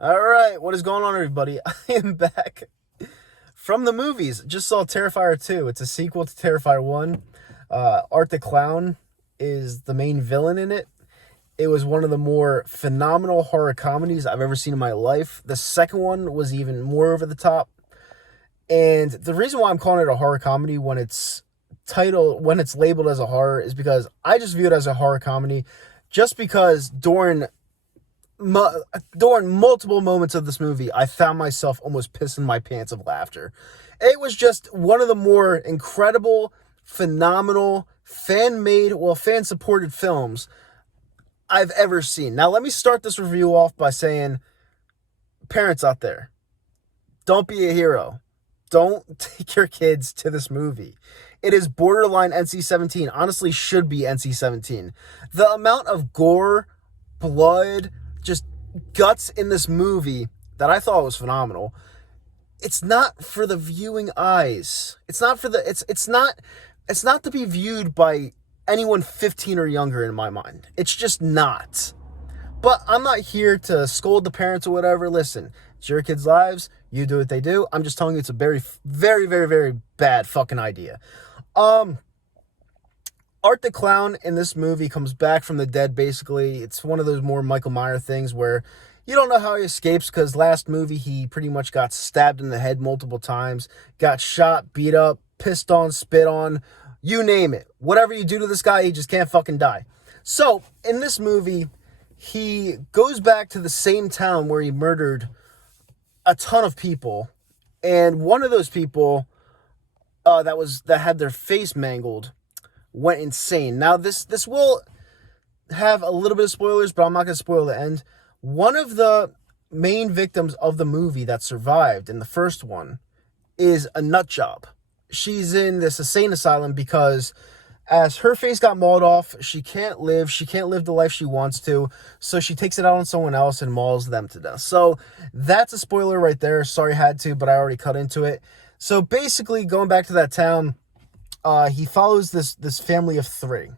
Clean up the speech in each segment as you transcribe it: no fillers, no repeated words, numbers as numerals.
All right, what is going on, everybody? I am back from the movies. Just saw Terrifier 2. It's a sequel to Terrifier 1. Art the Clown is the main villain in it. It was one of the more phenomenal horror comedies I've ever seen in my life. The second one was even more over the top. And the reason why I'm calling it a horror comedy when it's labeled as a horror is because I just view it as a horror comedy just because during multiple moments of this movie, I found myself almost pissing my pants of laughter. It was just one of the more incredible, phenomenal, fan-supported films I've ever seen. Now, let me start this review off by saying, parents out there, don't be a hero. Don't take your kids to this movie. It is borderline NC-17. Honestly, should be NC-17. The amount of gore, blood, just guts in this movie that I thought was phenomenal. It's not for the viewing eyes. It's not to be viewed by anyone 15 or younger in my mind. It's just not. But I'm not here to scold the parents or whatever. Listen, it's your kids' lives. You do what they do. I'm just telling you it's a very, very, very, very bad fucking idea. Art the Clown in this movie comes back from the dead, basically. It's one of those more Michael Myers things where you don't know how he escapes because last movie he pretty much got stabbed in the head multiple times, got shot, beat up, pissed on, spit on, you name it. Whatever you do to this guy, he just can't fucking die. So, in this movie, he goes back to the same town where he murdered a ton of people, and one of those people that had their face mangled went insane. Now, this will have a little bit of spoilers, but I'm not going to spoil the end. One of the main victims of the movie that survived in the first one is a nut job. She's in this insane asylum because as her face got mauled off, she can't live the life she wants to, so she takes it out on someone else and mauls them to death. So that's a spoiler right there. Sorry I had to, but I already cut into it. So basically, going back to that town, he follows this family of three.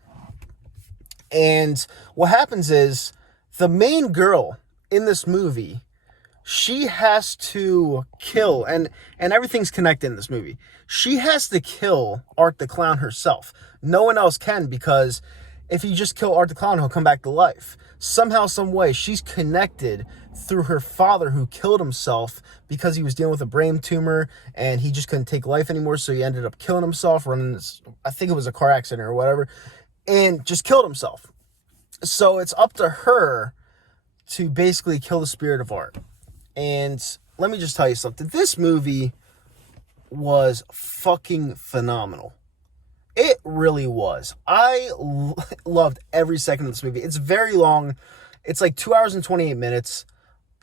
And what happens is the main girl in this movie, she has to kill, and everything's connected in this movie. She has to kill Art the Clown herself. No one else can, because if you just kill Art the Clown, he'll come back to life. Somehow, some way, she's connected through her father who killed himself because he was dealing with a brain tumor and he just couldn't take life anymore, so he ended up killing himself, running this, I think it was a car accident or whatever, and just killed himself. So it's up to her to basically kill the spirit of Art. And let me just tell you something. This movie was fucking phenomenal. It really was. I loved every second of this movie. It's very long. It's like 2 hours and 28 minutes.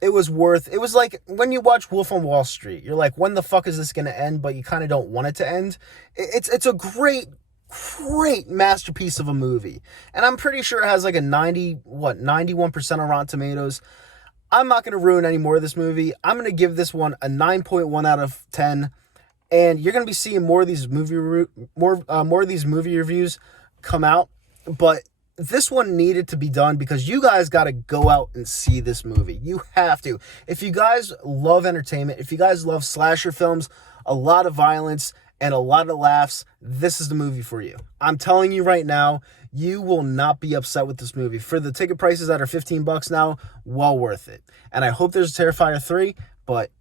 It was like when you watch Wolf on Wall Street. You're like, when the fuck is this going to end? But you kind of don't want it to end. It's a great masterpiece of a movie. And I'm pretty sure it has like a 91% on Rotten Tomatoes. I'm not going to ruin any more of this movie. I'm going to give this one a 9.1 out of 10. And you're going to be seeing more of these movie reviews come out. But this one needed to be done because you guys got to go out and see this movie. You have to. If you guys love entertainment, if you guys love slasher films, a lot of violence, and a lot of laughs, this is the movie for you. I'm telling you right now, you will not be upset with this movie. For the ticket prices that are $15 now, well worth it. And I hope there's a Terrifier 3, but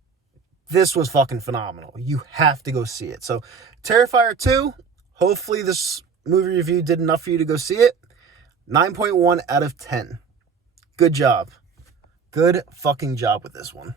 this was fucking phenomenal. You have to go see it. So, Terrifier 2, hopefully this movie review did enough for you to go see it. 9.1 out of 10. Good job. Good fucking job with this one.